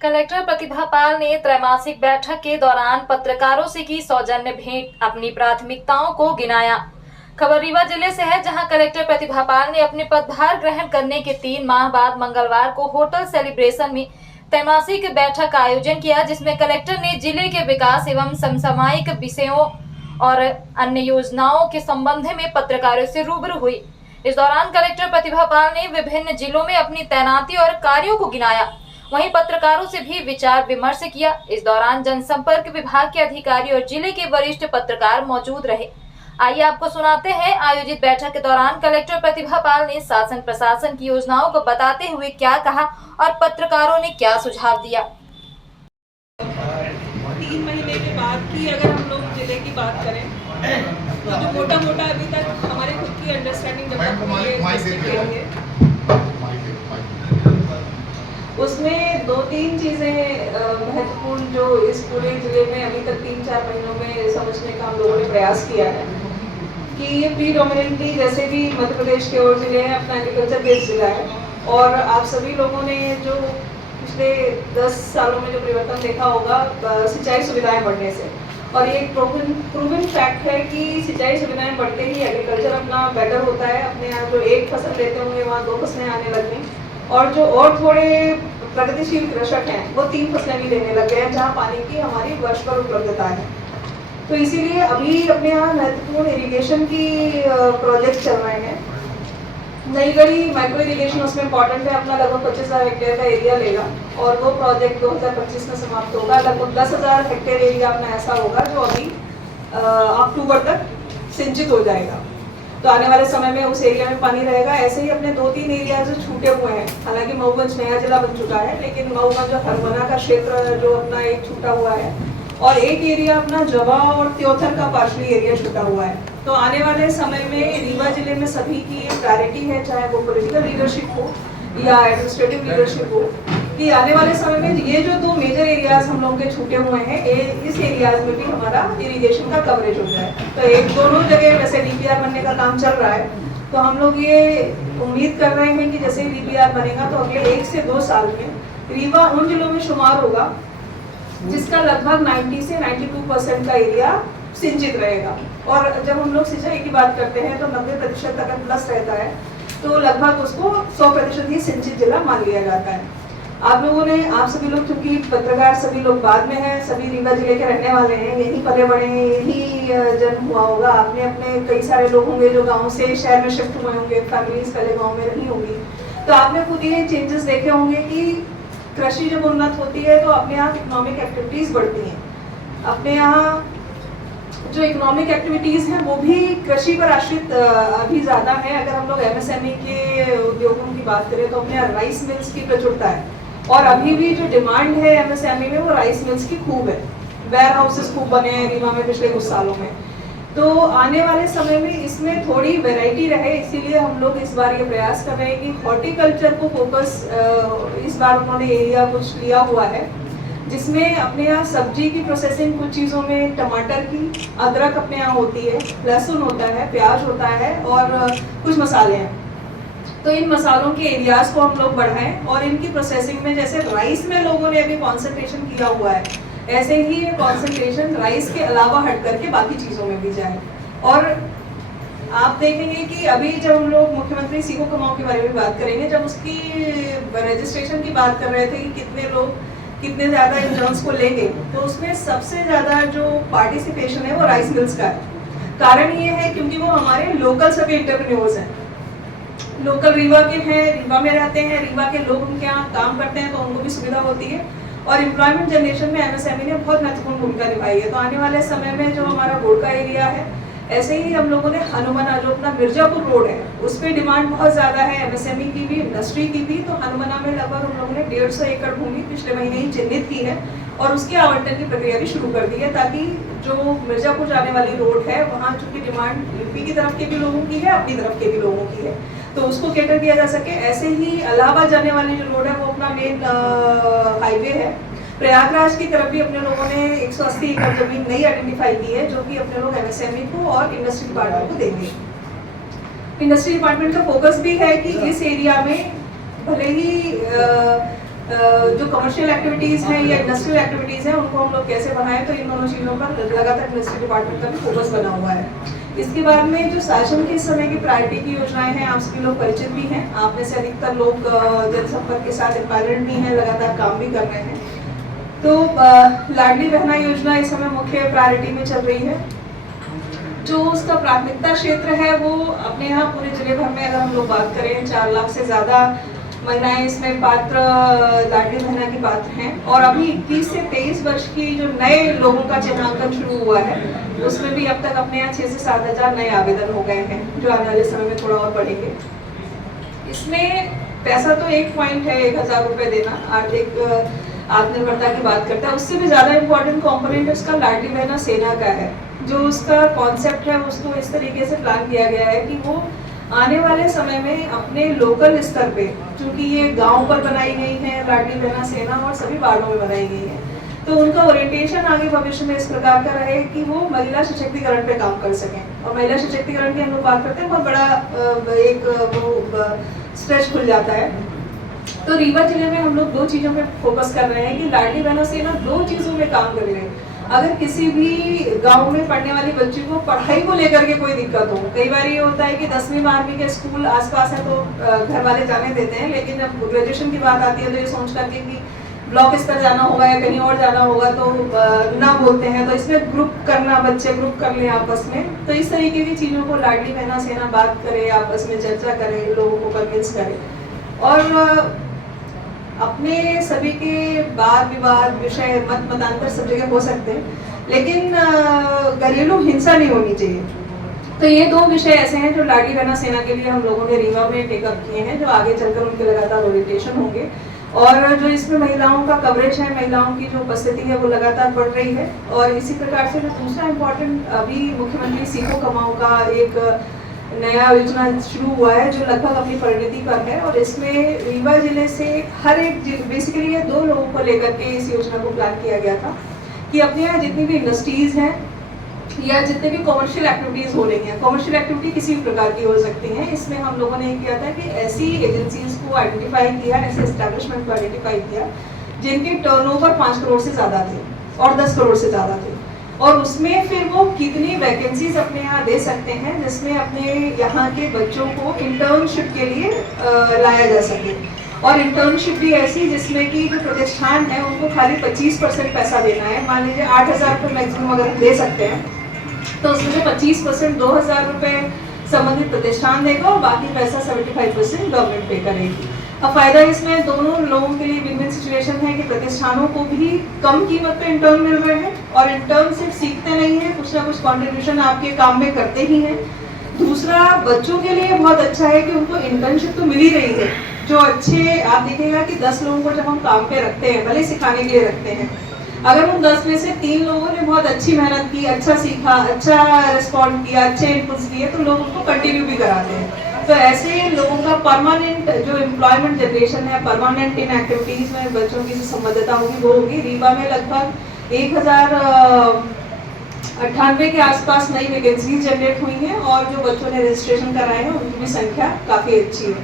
Collector Pratibha Pal ने त्रैमासिक बैठक के दौरान पत्रकारों से की सौजन्य भेंट, अपनी प्राथमिकताओं को गिनाया। खबर रीवा जिले से है, जहां कलेक्टर प्रतिभा पाल ने अपने पदभार ग्रहण करने के 3 माह बाद मंगलवार को होटल सेलिब्रेशन में त्रैमासिक बैठक का आयोजन किया, जिसमें कलेक्टर ने जिले के विकास एवं समसामयिक विषयों और अन्य योजनाओं के संबंध में पत्रकारों से रूबरू हुई। इस दौरान कलेक्टर प्रतिभा पाल ने विभिन्न जिलों में अपनी तैनाती और कार्यों को गिनाया, वहीं पत्रकारों से भी विचार विमर्श किया। इस दौरान जनसंपर्क विभाग के अधिकारी और जिले के वरिष्ठ पत्रकार मौजूद रहे। आइए आपको सुनाते हैं आयोजित बैठक के दौरान कलेक्टर प्रतिभा पाल ने शासन प्रशासन की योजनाओं को बताते हुए क्या कहा और पत्रकारों ने क्या सुझाव दिया। 3 महीने के बाद की अगर हम लोग जिले की बात करें तो जो मोटा मोटा अभी तक हमारे खुद की अंडरस्टैंडिंग डेवलप हुई है, उसमें 2-3 चीज़ें महत्वपूर्ण जो इस पूरे जिले में अभी तक 3-4 महीनों में समझने का हम लोगों ने प्रयास किया है कि ये प्रीडोमिनेंटली जैसे भी मध्य प्रदेश के और जिले हैं अपना एग्रीकल्चर बेस्ड जिला है, और आप सभी लोगों ने जो पिछले 10 सालों में जो परिवर्तन देखा होगा सिंचाई सुविधाएं बढ़ने से, और ये प्रूवन फैक्ट है कि सिंचाई सुविधाएं बढ़ते ही एग्रीकल्चर अपना बेटर होता है। अपने यहाँ जो एक फसल लेते होंगे वहाँ 2 फसलें आने लग गई, और जो और थोड़े प्रगतिशील कृषक हैं वो 3 फसलें भी लेने लग गए हैं, जहाँ पानी की हमारी वर्ष पर उपलब्धता है। तो इसीलिए अभी अपने यहाँ महत्वपूर्ण इरिगेशन की प्रोजेक्ट चल रहे हैं। नई गढ़ी माइक्रो इरिगेशन उसमें इम्पॉर्टेंट है, अपना लगभग 25,000 हेक्टेयर का एरिया लेगा, और वो प्रोजेक्ट 2025 में समाप्त होगा। लगभग 10,000 हेक्टेयर एरिया अपना ऐसा होगा जो अभी अक्टूबर तक सिंचित हो जाएगा। तो आने वाले समय में उस एरिया में पानी रहेगा। ऐसे ही अपने 2-3 एरिया जो छूटे हुए हैं, हालांकि मऊगंज नया जिला बन चुका है, लेकिन मऊगंज और हरमना का क्षेत्र जो अपना एक छूटा हुआ है, और एक एरिया अपना जवा और त्योथर का पार्शली एरिया छूटा हुआ है। तो आने वाले समय में रीवा जिले में सभी की प्रायोरिटी है, चाहे वो पॉलिटिकल लीडरशिप हो या एडमिनिस्ट्रेटिव लीडरशिप हो, कि आने वाले समय में ये जो 2 मेजर एरियाज हम लोगों के छूटे हुए हैं, इस एरियाज में भी हमारा इरिगेशन का कवरेज हो जाए। तो एक दोनों जगह वैसे डीपीआर बनने का काम चल रहा है, तो हम लोग ये उम्मीद कर रहे हैं कि जैसे डीपीआर बनेगा तो अगले 1 से 2 साल में रीवा उन जिलों में शुमार होगा जिसका लगभग 90 से 92% का एरिया सिंचित रहेगा। और जब हम लोग सिंचाई की बात करते हैं तो 90% अगर प्लस रहता है तो लगभग उसको 100% ही सिंचित जिला मान लिया जाता है। आप लोगों ने, आप सभी लोग, क्योंकि पत्रकार सभी लोग बाद में हैं, सभी रीवा जिले के रहने वाले हैं, यहीं पले बड़े हैं, यही जन्म हुआ होगा। आपने अपने कई सारे लोग होंगे जो गांव से शहर में शिफ्ट हुए होंगे, फैमिलीज पहले गांव में रही होंगी, तो आपने खुद ये चेंजेस देखे होंगे कि कृषि जब उन्नत होती है तो अपने यहाँ इकोनॉमिक एक्टिविटीज बढ़ती हैं। अपने यहाँ जो इकोनॉमिक एक्टिविटीज हैं वो भी कृषि पर आश्रित अभी ज़्यादा है। अगर हम लोग एमएसएमई के उद्योगों की बात करें तो अपने यहाँ राइस मिल्स की प्रचुरता है, और अभी भी जो डिमांड है एमएसएमई में वो राइस मिल्स की खूब है। वेयर हाउसेस खूब बने हैं रीवा में पिछले कुछ सालों में। तो आने वाले समय में इसमें थोड़ी वैरायटी रहे, इसीलिए हम लोग इस बार ये प्रयास कर रहे हैं कि हॉर्टिकल्चर को फोकस इस बार उन्होंने एरिया कुछ लिया हुआ है, जिसमें अपने यहाँ सब्जी की प्रोसेसिंग कुछ चीज़ों में टमाटर की, अदरक अपने यहाँ होती है, लहसुन होता है, प्याज होता है, और कुछ मसाले हैं। तो इन मसालों के एरियाज को हम लोग बढ़ाएं, और इनकी प्रोसेसिंग में जैसे राइस में लोगों ने अभी कॉन्सेंट्रेशन किया हुआ है, ऐसे ही ये कॉन्सेंट्रेशन राइस के अलावा हट करके बाकी चीज़ों में भी जाए। और आप देखेंगे कि अभी जब हम लोग मुख्यमंत्री सीखो कमाओ के बारे में बात करेंगे, जब उसकी रजिस्ट्रेशन की बात कर रहे थे कि कितने लोग कितने ज़्यादा इंटर्न्स को लेंगे, तो उसमें सबसे ज़्यादा जो पार्टिसिपेशन है वो राइस मिल्स का है। कारण ये है क्योंकि वो हमारे लोकल सभी एंटरप्रेन्योर्स हैं, लोकल रीवा के हैं, रीवा में रहते हैं, रीवा के लोग उनके यहाँ काम करते हैं, तो उनको भी सुविधा होती है। और एम्प्लॉयमेंट जनरेशन में एमएसएमई ने बहुत महत्वपूर्ण भूमिका निभाई है। तो आने वाले समय में जो हमारा रोड का एरिया है, ऐसे ही हम लोगों ने हनुमाना जो अपना मिर्जापुर रोड है उस पर डिमांड बहुत ज़्यादा है, एमएसएमई की भी, इंडस्ट्री की भी। तो हनुमाना में लगभग हम लोगों ने 150 एकड़ भूमि पिछले महीने ही चिन्हित की है, और उसके आवंटन की प्रक्रिया भी शुरू कर दी है, ताकि जो मिर्जापुर जाने वाली रोड है वहाँ चूँकि डिमांड यूपी की तरफ के भी लोगों की है, अपनी तरफ के भी लोगों की है, तो उसको कैटर किया जा सके। ऐसे ही इलाहाबाद जाने वाली जो रोड है वो अपना मेन हाईवे है। प्रयागराज की तरफ भी अपने लोगों ने 180 एकड़ जमीन नई आइडेंटिफाई की है, जो कि अपने लोग एमएसएमई को और इंडस्ट्री डिपार्टमेंट को देंगे। इंडस्ट्री डिपार्टमेंट का फोकस भी है कि इस एरिया में भले ही जो कमर्शियल एक्टिविटीज़ हैं या इंडस्ट्रियल एक्टिविटीज़ हैं उनको हम लोग कैसे बढ़ाएं, तो इन दोनों चीज़ों पर लगातार इंडस्ट्री डिपार्टमेंट का भी फोकस बना हुआ है। इसके बाद में जो शासन की इस समय की प्रायोरिटी की योजनाएं हैं, आप सभी लोग परिचित भी हैं, आप में से अधिकतर लोग जनसंपर्क के साथ एम्पायरमेंट भी हैं, लगातार काम भी कर रहे हैं। तो लाडली बहना योजना इस समय मुख्य प्रायोरिटी में चल रही है। जो उसका प्राथमिकता क्षेत्र है वो अपने यहाँ पूरे जिले भर में अगर हम लोग बात करें 4 लाख से ज़्यादा महिलाएं इसमें पात्र लाडली बहना की पात्र हैं। और अभी 21 से 23 वर्ष की जो नए लोगों का चिन्हांकन शुरू हुआ है उसमें भी अब तक अपने यहाँ 6 से 7 हज़ार नए आवेदन हो गए हैं, जो आने वाले समय में थोड़ा और बढ़ेंगे। इसमें पैसा तो एक पॉइंट है, 1,000 रुपये देना आर्थिक आत्मनिर्भरता की बात करता है। उससे भी ज़्यादा इम्पोर्टेंट कंपोनेंट उसका लाडली बहना सेना का है। जो उसका कॉन्सेप्ट है उसको इस तरीके से प्लान किया गया है कि वो आने वाले समय में अपने लोकल स्तर पे, क्योंकि ये गांव पर बनाई गई है लाडली बहना सेना और सभी वार्डों में बनाई गई है, तो उनका ओरिएंटेशन आगे भविष्य में इस प्रकार का रहे कि वो महिला सशक्तिकरण पे काम कर सकें। और महिला सशक्तिकरण की हम लोग बात करते हैं, बहुत बड़ा एक वो स्ट्रेच खुल जाता है। तो रीवा जिले में हम लोग 2 चीज़ों पे फोकस कर रहे हैं कि लाडली बहना सेना 2 चीज़ों में काम कर रहे हैं। अगर किसी भी गांव में पढ़ने वाली बच्ची को पढ़ाई को लेकर के कोई दिक्कत हो, कई बार ये होता है कि 10वीं 12वीं के स्कूल आसपास है तो घर वाले जाने देते हैं, लेकिन जब ग्रेजुएशन की बात आती है तो ये सोच करके कि ब्लॉक स्तर जाना होगा या कहीं और जाना होगा तो ना बोलते हैं। तो इसमें ग्रुप करना, बच्चे ग्रुप कर लें आपस में, तो इस तरीके की चीज़ों को लाडली बहना सेना बात करे, आपस में चर्चा करे, लोगों को कन्विंस करे। और अपने सभी के वाद विवाद विषय मत मतांतर सब जगह हो सकते हैं, लेकिन घरेलू हिंसा नहीं होनी चाहिए। तो ये 2 विषय ऐसे हैं जो लाडली बहना सेना के लिए हम लोगों ने रीवा में टेकअप किए हैं, जो आगे चलकर उनके लगातार ओरिएंटेशन होंगे। और जो इसमें महिलाओं का कवरेज है, महिलाओं की जो उपस्थिति है वो लगातार बढ़ रही है। और इसी प्रकार से जो दूसरा इम्पोर्टेंट अभी मुख्यमंत्री सीखो कमाओ का एक नया योजना शुरू हुआ है जो लगभग अपनी परिणति पर है। और इसमें रीवा जिले से हर एक बेसिकली ये 2 लोगों को लेकर के इस योजना को प्लान किया गया था कि अपने यहाँ जितनी भी इंडस्ट्रीज हैं या जितने भी कॉमर्शियल एक्टिविटीज़ हो रही हैं, कॉमर्शियल एक्टिविटी किसी भी प्रकार की हो सकती हैं, इसमें हम लोगों ने किया था कि ऐसी एजेंसीज को आइडेंटिफाई किया, ऐसे एस्टेब्लिशमेंट को आइडेंटिफाई किया जिनके टर्नओवर 5 करोड़ से ज़्यादा थे और 10 करोड़ से ज़्यादा थे। और उसमें फिर वो कितनी वैकेंसीज अपने यहाँ दे सकते हैं जिसमें अपने यहाँ के बच्चों को इंटर्नशिप के लिए लाया जा सके। और इंटर्नशिप भी ऐसी जिसमें कि जो प्रतिष्ठान है उनको खाली 25% पैसा देना है। मान लीजिए 8,000 रुपये मैक्सिमम अगर हम दे सकते हैं तो उसमें से 25% 2,000 रुपये संबंधित प्रतिष्ठान देगा और बाकी पैसा 75% गवर्नमेंट पे करेगी। अब फायदा इसमें दोनों लोगों के लिए विन-विन सिचुएशन है कि प्रतिष्ठानों को भी कम कीमत पे इंटर्न मिल रहे हैं और इंटर्न सिर्फ सीखते नहीं हैं, कुछ ना कुछ कंट्रीब्यूशन आपके काम में करते ही हैं। दूसरा, बच्चों के लिए बहुत अच्छा है कि उनको इंटर्नशिप तो मिल ही रही है। जो अच्छे आप देखिएगा कि 10 लोगों को जब हम काम पे रखते हैं, भले सिखाने के लिए रखते हैं, अगर उन 10 में से 3 लोगों ने बहुत अच्छी मेहनत की, अच्छा सीखा, अच्छा रिस्पॉन्ड किया, अच्छे इनपुट्स दिए, तो लोग उनको कंटिन्यू भी कराते हैं। तो ऐसे लोगों का परमानेंट जो एम्प्लॉयमेंट जनरेशन है, परमानेंट इन एक्टिविटीज़ में बच्चों की जो संबद्धता होगी वो होगी। रीवा में लगभग 1098 के आसपास नई वैकेंसीज जनरेट हुई हैं और जो बच्चों ने रजिस्ट्रेशन कराए हैं उनकी भी संख्या काफ़ी अच्छी है।